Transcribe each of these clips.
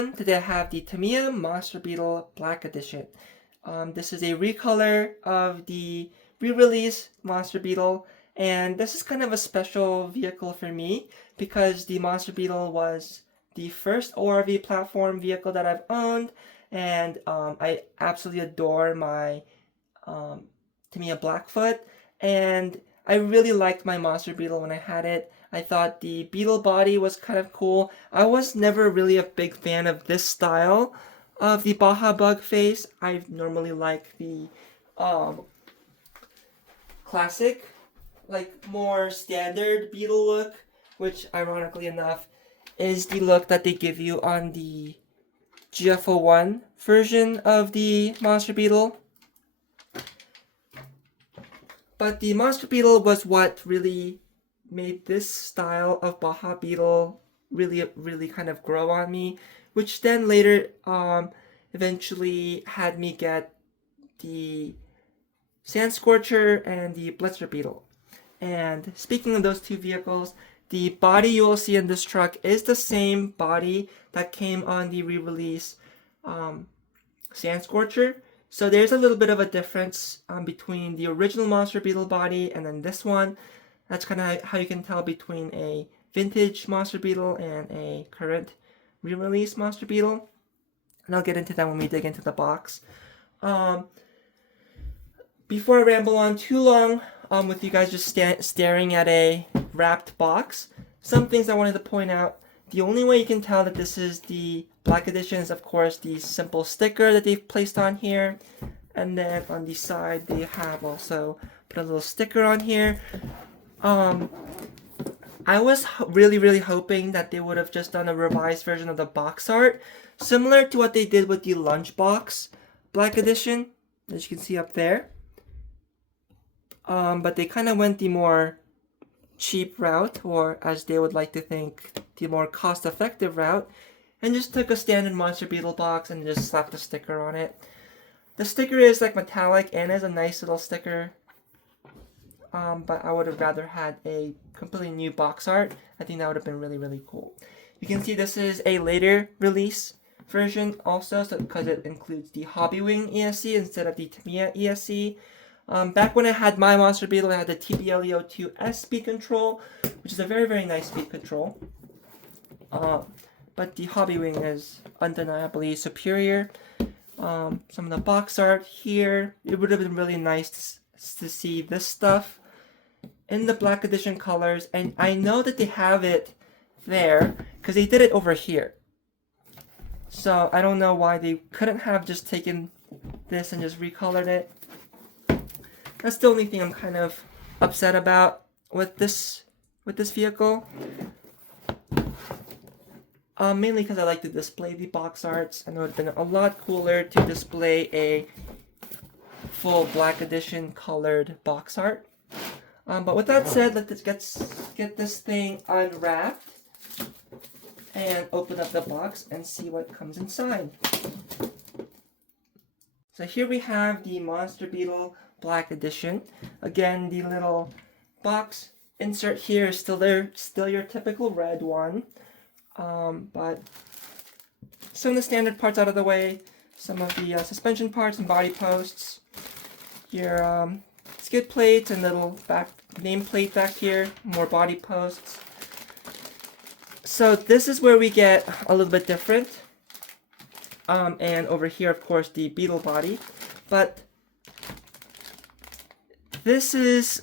everyone, today I have the Tamiya Monster Beetle Black Edition. This is a recolor of the re-release Monster Beetle, and this is kind of a special vehicle for me because the Monster Beetle was the first ORV platform vehicle that I've owned, and I absolutely adore my Tamiya Blackfoot, and I really liked my Monster Beetle when I had it. I thought the Beetle body was kind of cool. I was never really a big fan of this style of the Baja Bug face. I normally like the classic, like more standard Beetle look, which ironically enough is the look that they give you on the GFO1 version of the Monster Beetle. But the Monster Beetle was what really made this style of Baja Beetle really kind of grow on me, which then later eventually had me get the Sand Scorcher and the Blitzer Beetle. And speaking of those two vehicles, the body you will see in this truck is the same body that came on the re-release Sand Scorcher. So there's a little bit of a difference between the original Monster Beetle body and then this one. That's kind of how you can tell between a vintage Monster Beetle and a current re-release Monster Beetle. And I'll get into that when we dig into the box. Before I ramble on too long with you guys just staring at a wrapped box, some things I wanted to point out. The only way you can tell that this is the Black Edition is, of course, the simple sticker that they've placed on here. And then on the side, they have also put a little sticker on here. I was really hoping that they would have just done a revised version of the box art, similar to what they did with the Lunchbox Black Edition, as you can see up there. But they kind of went the more cheap route, or as they would like to think, the more cost-effective route, and just took a standard Monster Beetle box and just slapped a sticker on it. The sticker is like metallic and is a nice little sticker. But I would have rather had a completely new box art. I think that would have been really cool. You can see this is a later release version also, so because it includes the Hobbywing ESC instead of the Tamiya ESC. Back when I had my Monster Beetle, I had the TBLEO2S speed control, which is a very nice speed control. But the Hobbywing is undeniably superior. Some of the box art here, it would have been really nice to see this stuff in the Black Edition colors, and I know that they have it there because they did it over here. So I don't know why they couldn't have just taken this and just recolored it. That's the only thing I'm kind of upset about with this vehicle. Mainly because I like to display the box arts, and it would have been a lot cooler to display a full Black Edition colored box art. But with that said, let's get this thing unwrapped and open up the box and see what comes inside. So here we have the Monster Beetle Black Edition. Again, the little box insert here is still there, still your typical red one. But some of the standard parts out of the way, some of the suspension parts and body posts, your skid plates and little back nameplate back here, more body posts. So this is where we get a little bit different. And over here, of course, the Beetle body. But this is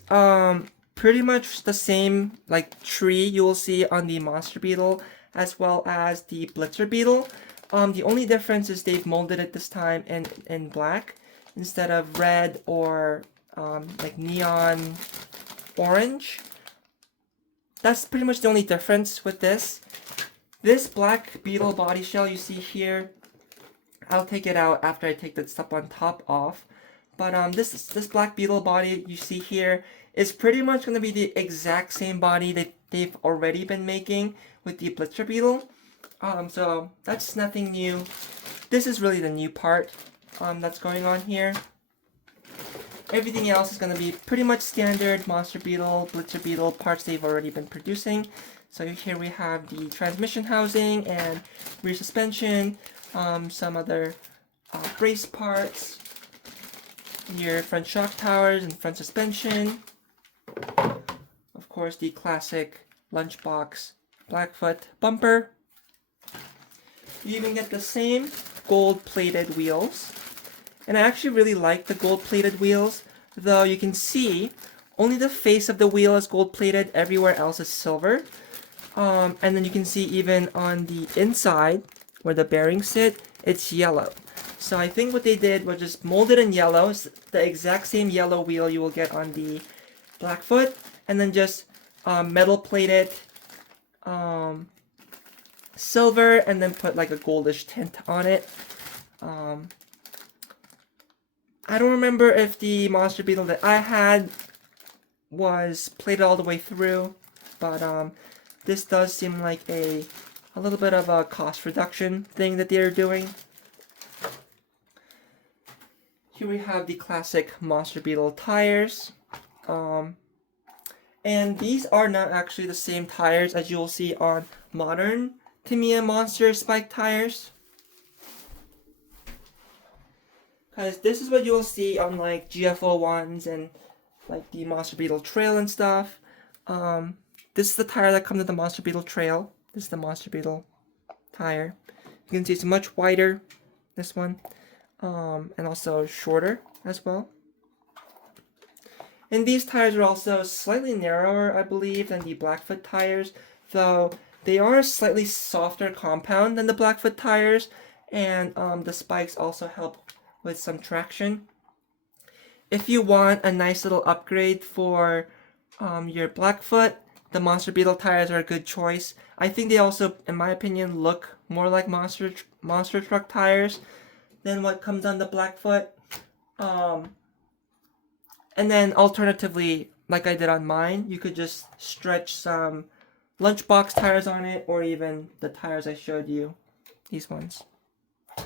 pretty much the same like tree you will see on the Monster Beetle as well as the Blitzer Beetle. The only difference is they've molded it this time in black instead of red or like neon orange. That's pretty much the only difference with this. This black Beetle body shell you see here, I'll take it out after I take the stuff on top off. But this black Beetle body you see here is pretty much going to be the exact same body that they've already been making with the Blitzer Beetle. So that's nothing new. This is really the new part that's going on here. Everything else is going to be pretty much standard Monster Beetle, Blitzer Beetle parts they've already been producing. So here we have the transmission housing and rear suspension, some other brace parts, your front shock towers and front suspension. Of course, the classic Lunchbox Blackfoot bumper. You even get the same gold-plated wheels. And I actually really like the gold-plated wheels, though you can see only the face of the wheel is gold-plated, everywhere else is silver. And then you can see even on the inside, where the bearings sit, it's yellow. So I think what they did was just mold it in yellow. It's the exact same yellow wheel you will get on the Blackfoot, and then just metal plate it silver, and then put like a goldish tint on it. I don't remember if the Monster Beetle that I had was plated all the way through, but this does seem like a little bit of a cost reduction thing that they're doing. Here we have the classic Monster Beetle tires. And these are not actually the same tires as you will see on modern Tamiya Monster Spike tires. Because this is what you will see on like GFO ones and like the Monster Beetle Trail and stuff. This is the tire that comes with the Monster Beetle Trail. This is the Monster Beetle tire. You can see it's much wider, this one, and also shorter as well. And these tires are also slightly narrower, I believe, than the Blackfoot tires, though they are a slightly softer compound than the Blackfoot tires, and the spikes also help with some traction. If you want a nice little upgrade for your Blackfoot, the Monster Beetle tires are a good choice. I think they also, in my opinion, look more like monster truck tires than what comes on the Blackfoot. And then alternatively, like I did on mine, you could just stretch some Lunchbox tires on it, or even the tires I showed you, these ones,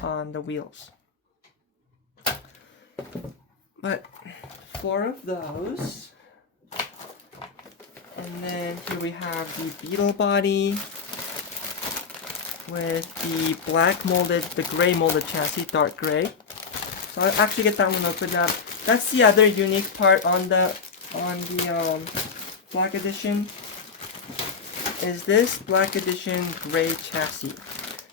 on the wheels. But 4 of those. And then here we have the Beetle body with the black molded, the gray molded chassis, dark gray. So I'll actually get that one opened up. That's the other unique part on the Black Edition, is this Black Edition gray chassis.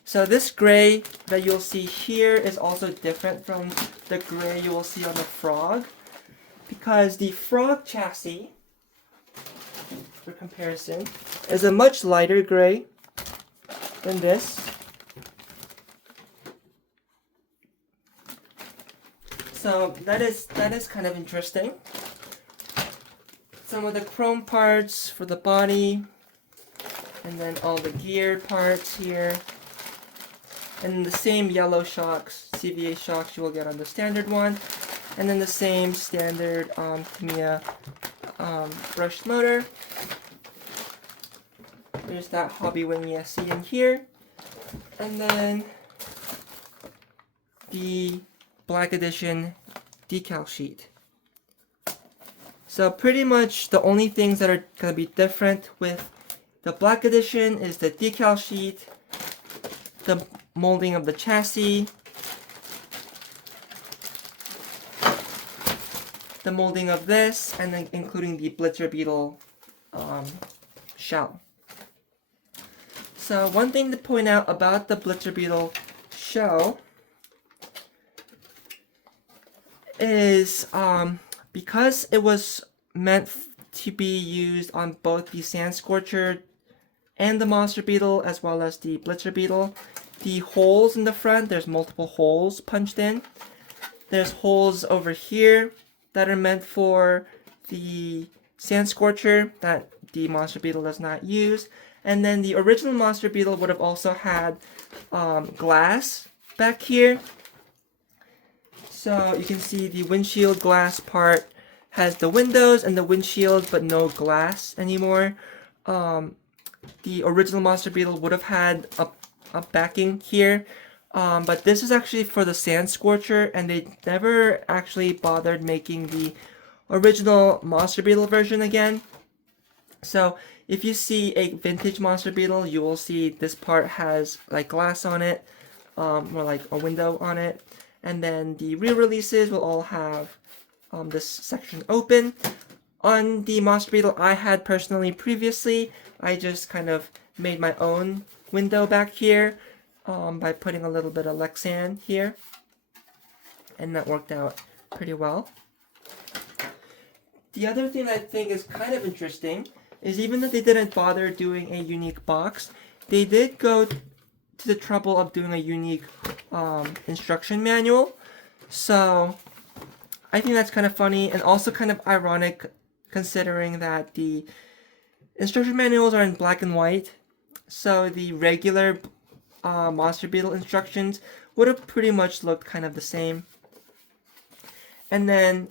So this gray that you'll see here is also different from the gray you will see on the Frog, because the Frog chassis, for comparison, is a much lighter gray than this. So that is kind of interesting. Some of the chrome parts for the body, and then all the gear parts here, and the same yellow shocks, CVA shocks you will get on the standard one, and then the same standard Tamiya brushed motor. There's that Hobby Wing ESC in here, and then the Black Edition decal sheet. So pretty much the only things that are going to be different with the Black Edition is the decal sheet, the molding of the chassis, the molding of this, and then including the Blitzer Beetle shell. So one thing to point out about the Blitzer Beetle shell is because it was meant to be used on both the Sand Scorcher and the Monster Beetle, as well as the Blitzer Beetle, the holes in the front, there's multiple holes punched in. There's holes over here that are meant for the Sand Scorcher that the Monster Beetle does not use. And then the original Monster Beetle would have also had glass back here. So you can see the windshield glass part has the windows and the windshield, but no glass anymore. The original Monster Beetle would have had a backing here, But this is actually for the Sand Scorcher, and they never actually bothered making the original Monster Beetle version again. So if you see a vintage Monster Beetle, you will see this part has like glass on it, or like a window on it. And then the re-releases will all have this section open. On the Monster Beetle I had personally previously, I just kind of made my own window back here by putting a little bit of Lexan here. And that worked out pretty well. The other thing I think is kind of interesting is even though they didn't bother doing a unique box, they did go to the trouble of doing a unique instruction manual. So I think that's kind of funny and also kind of ironic considering that the instruction manuals are in black and white. So the regular Monster Beetle instructions would have pretty much looked kind of the same. And then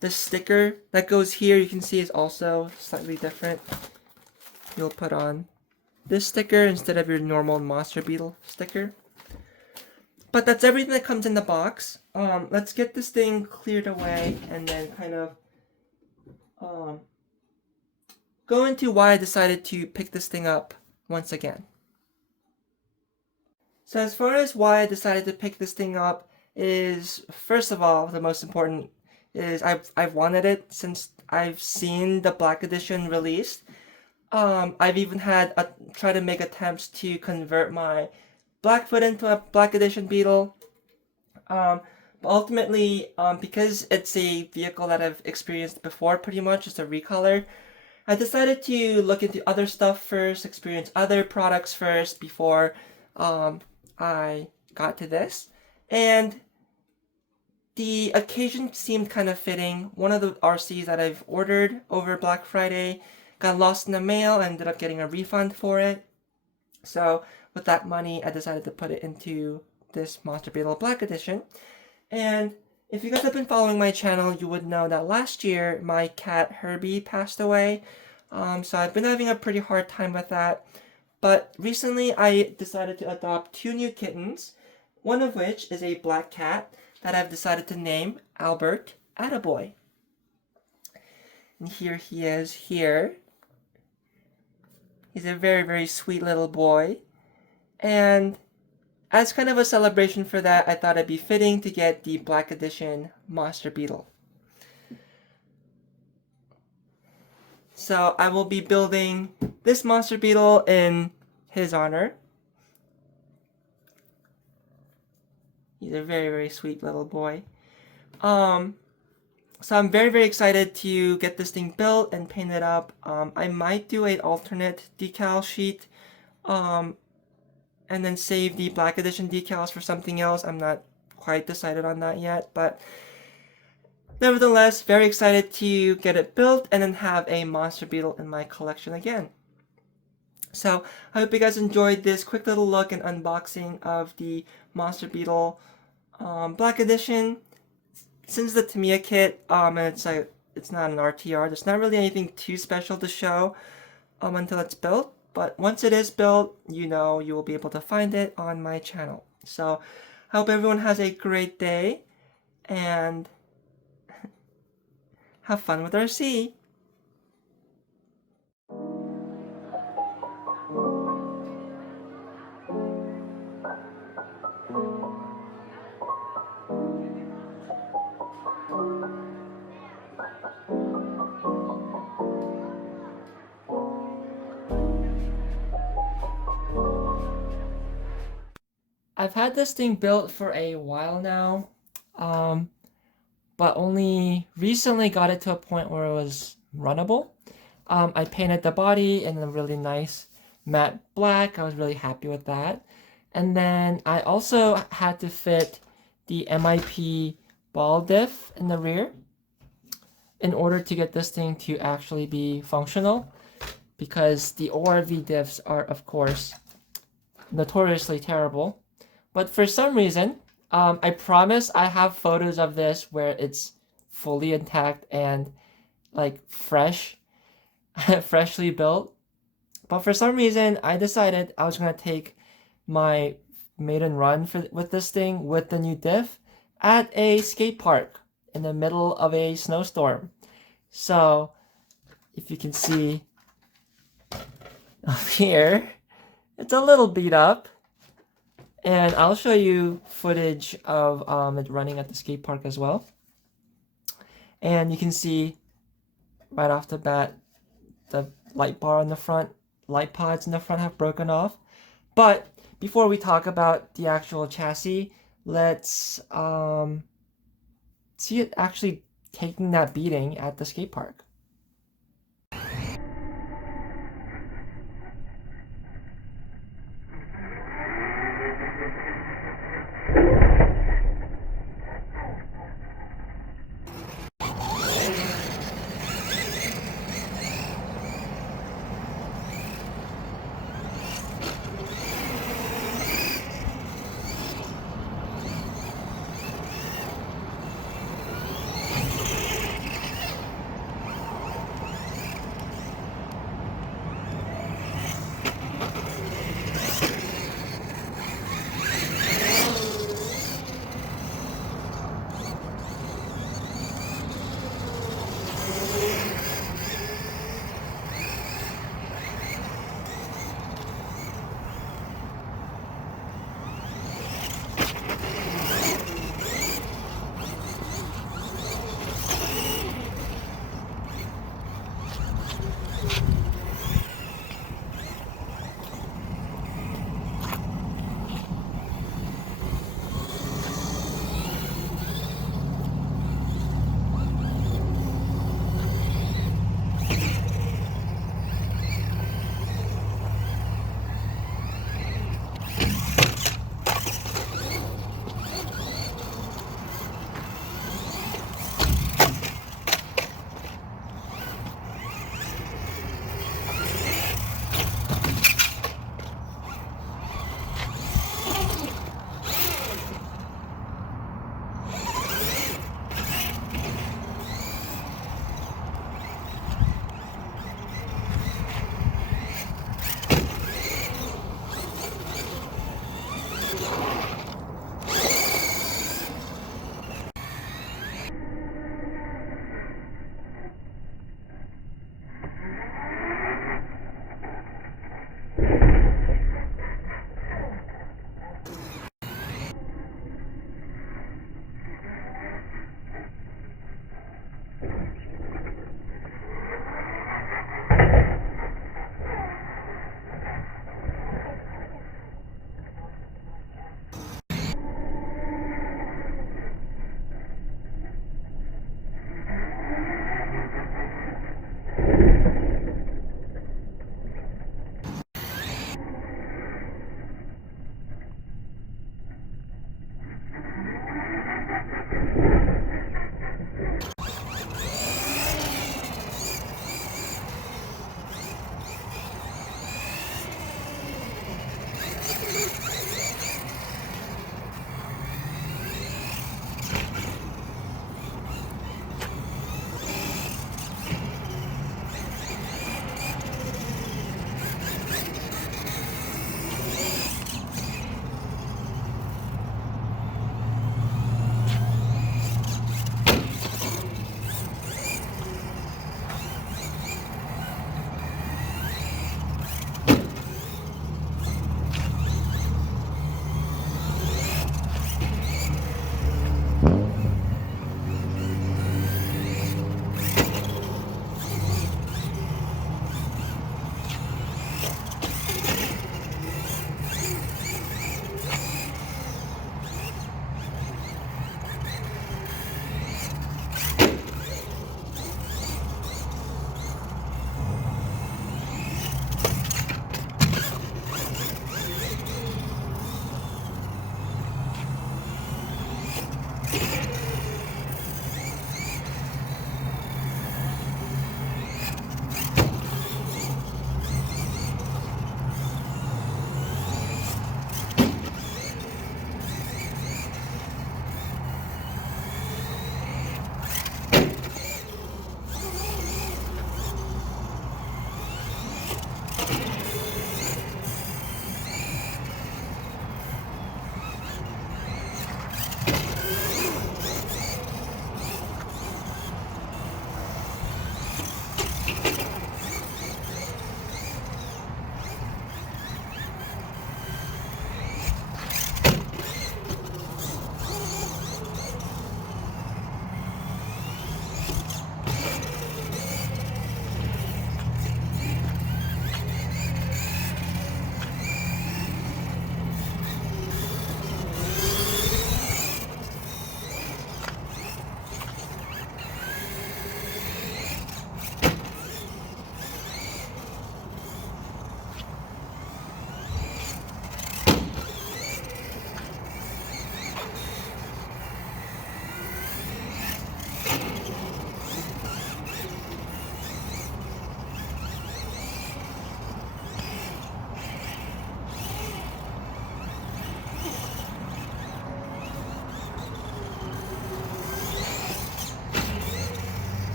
the sticker that goes here, you can see, is also slightly different. You'll put on this sticker instead of your normal Monster Beetle sticker. But that's everything that comes in the box. Let's get this thing cleared away and then kind of go into why I decided to pick this thing up once again. So as far as why I decided to pick this thing up is, first of all, the most important is I've wanted it since I've seen the Black Edition released. I've even had try to make attempts to convert my Blackfoot into a Black Edition Beetle. But ultimately, because it's a vehicle that I've experienced before pretty much, it's a recolor, I decided to look into other stuff first, experience other products first before I got to this. And the occasion seemed kind of fitting. One of the RCs that I've ordered over Black Friday got lost in the mail and ended up getting a refund for it. So with that money, I decided to put it into this Monster Beetle Black Edition. And if you guys have been following my channel, you would know that last year my cat Herbie passed away. So I've been having a pretty hard time with that. But recently I decided to adopt 2 new kittens, one of which is a black cat that I've decided to name Albert Attaboy. And here he is here. He's a very, very sweet little boy. And as kind of a celebration for that, I thought it'd be fitting to get the Black Edition Monster Beetle. So I will be building this Monster Beetle in his honor. He's a very, very sweet little boy. So I'm very, very excited to get this thing built and painted up. I might do an alternate decal sheet and then save the Black Edition decals for something else. I'm not quite decided on that yet, but nevertheless, very excited to get it built and then have a Monster Beetle in my collection again. So I hope you guys enjoyed this quick little look and unboxing of the Monster Beetle Black Edition. Since the Tamiya kit, and it's not an RTR, there's not really anything too special to show until it's built. But once it is built, you know you will be able to find it on my channel. So I hope everyone has a great day and have fun with RC. I've had this thing built for a while now, but only recently got it to a point where it was runnable. I painted the body in a really nice matte black. I was really happy with that. And then I also had to fit the MIP ball diff in the rear in order to get this thing to actually be functional, because the ORV diffs are, of course, notoriously terrible. But for some reason, I promise I have photos of this where it's fully intact and like fresh, freshly built. But for some reason, I decided I was going to take my maiden run with this thing with the new diff at a skate park in the middle of a snowstorm. So if you can see up here, it's a little beat up. And I'll show you footage of it running at the skate park as well. And you can see right off the bat, the light bar on the front, light pods in the front have broken off. But before we talk about the actual chassis, let's see it actually taking that beating at the skate park.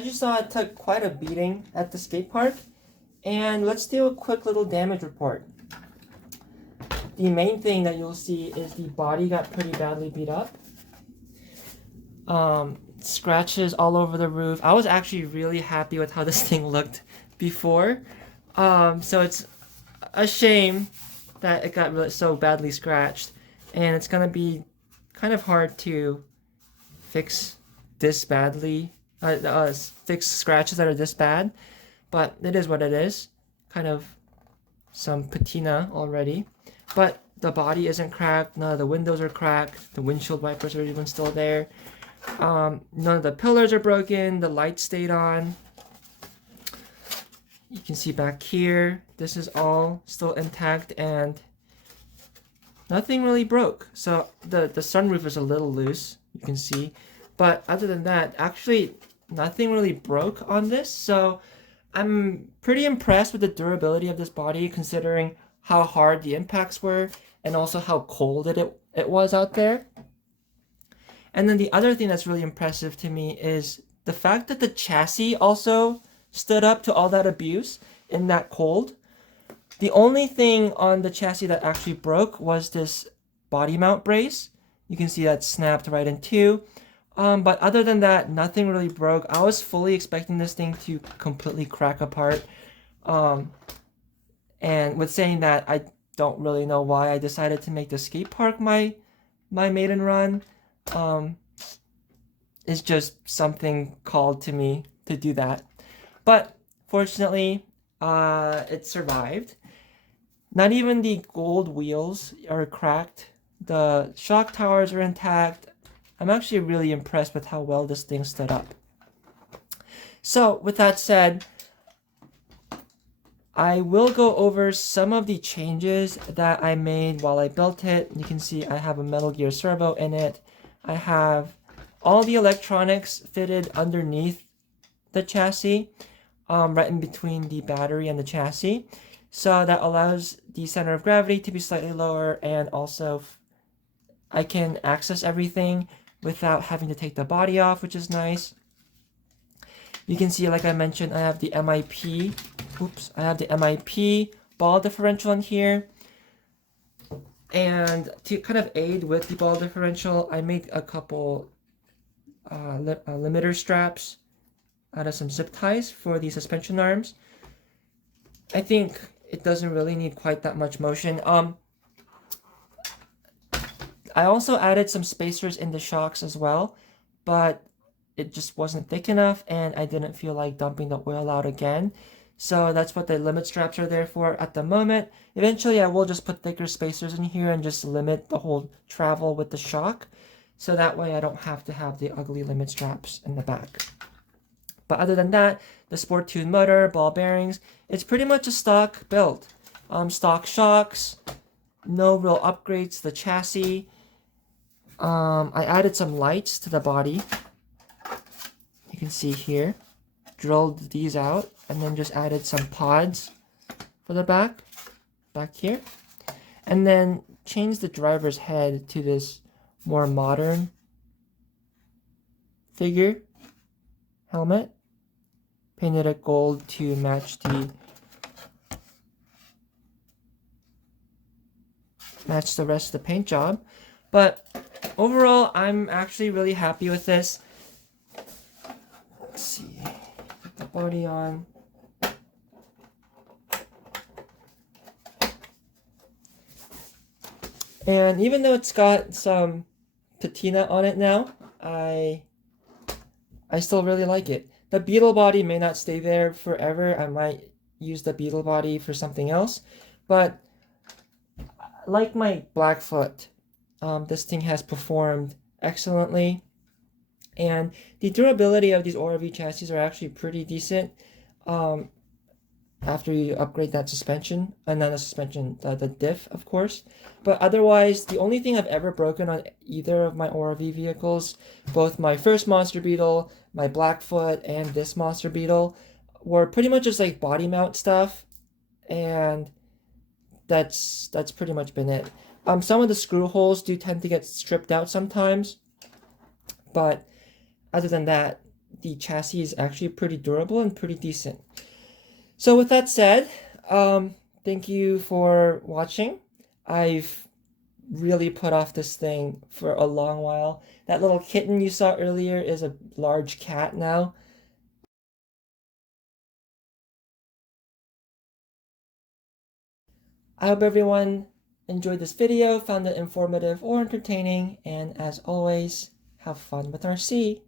as you saw, it took quite a beating at the skate park. And let's do a quick little damage report. The main thing that you'll see is the body got pretty badly beat up. Scratches all over the roof. I was actually really happy with how this thing looked before. So it's a shame that it got really so badly scratched. And it's gonna be kind of hard to fix this badly. Fix scratches that are this bad. But it is what it is. Kind of some patina already. But the body isn't cracked. None of the windows are cracked. The windshield wipers are even still there. None of the pillars are broken. The lights stayed on. You can see back here. This is all still intact and nothing really broke. So the sunroof is a little loose. You can see. But other than that, actually nothing really broke on this. So I'm pretty impressed with the durability of this body considering how hard the impacts were and also how cold it was out there. And then the other thing that's really impressive to me is the fact that the chassis also stood up to all that abuse in that cold. The only thing on the chassis that actually broke was this body mount brace. You can see that snapped right in two. But other than that, nothing really broke. I was fully expecting this thing to completely crack apart. And with saying that, I don't really know why I decided to make the skate park my maiden run. It's just something called to me to do that. But fortunately, it survived. Not even the gold wheels are cracked. The shock towers are intact. I'm actually really impressed with how well this thing stood up. So with that said, I will go over some of the changes that I made while I built it. You can see I have a Metal Gear servo in it. I have all the electronics fitted underneath the chassis, right in between the battery and the chassis. So that allows the center of gravity to be slightly lower, and also I can access everything without having to take the body off, which is nice. You can see, like I mentioned, I have the MIP. I have the MIP ball differential in here. And to kind of aid with the ball differential, I made a couple limiter straps out of some zip ties for the suspension arms. I think it doesn't really need quite that much motion. I also added some spacers in the shocks as well, but it just wasn't thick enough and I didn't feel like dumping the oil out again. So that's what the limit straps are there for at the moment. Eventually I will just put thicker spacers in here and just limit the whole travel with the shock. So that way I don't have to have the ugly limit straps in the back. But other than that, the sport tuned motor, ball bearings, it's pretty much a stock build. Stock shocks, no real upgrades to the chassis. I added some lights to the body. You can see here. Drilled these out and then just added some pods for the back here. And then changed the driver's head to this more modern figure helmet. Painted it gold to match the rest of the paint job. But overall, I'm actually really happy with this. Let's see. Put the body on. And even though it's got some patina on it now, I still really like it. The Beetle body may not stay there forever. I might use the Beetle body for something else. But like my Blackfoot, this thing has performed excellently. And the durability of these ORV chassis are actually pretty decent after you upgrade that suspension. And not the suspension, the diff, of course. But otherwise, the only thing I've ever broken on either of my ORV vehicles, both my first Monster Beetle, my Blackfoot, and this Monster Beetle, were pretty much just like body mount stuff. And that's pretty much been it. Some of the screw holes do tend to get stripped out sometimes. But other than that, the chassis is actually pretty durable and pretty decent. So with that said, thank you for watching. I've really put off this thing for a long while. That little kitten you saw earlier is a large cat now. I hope everyone enjoyed this video, found it informative or entertaining, and as always, have fun with RC.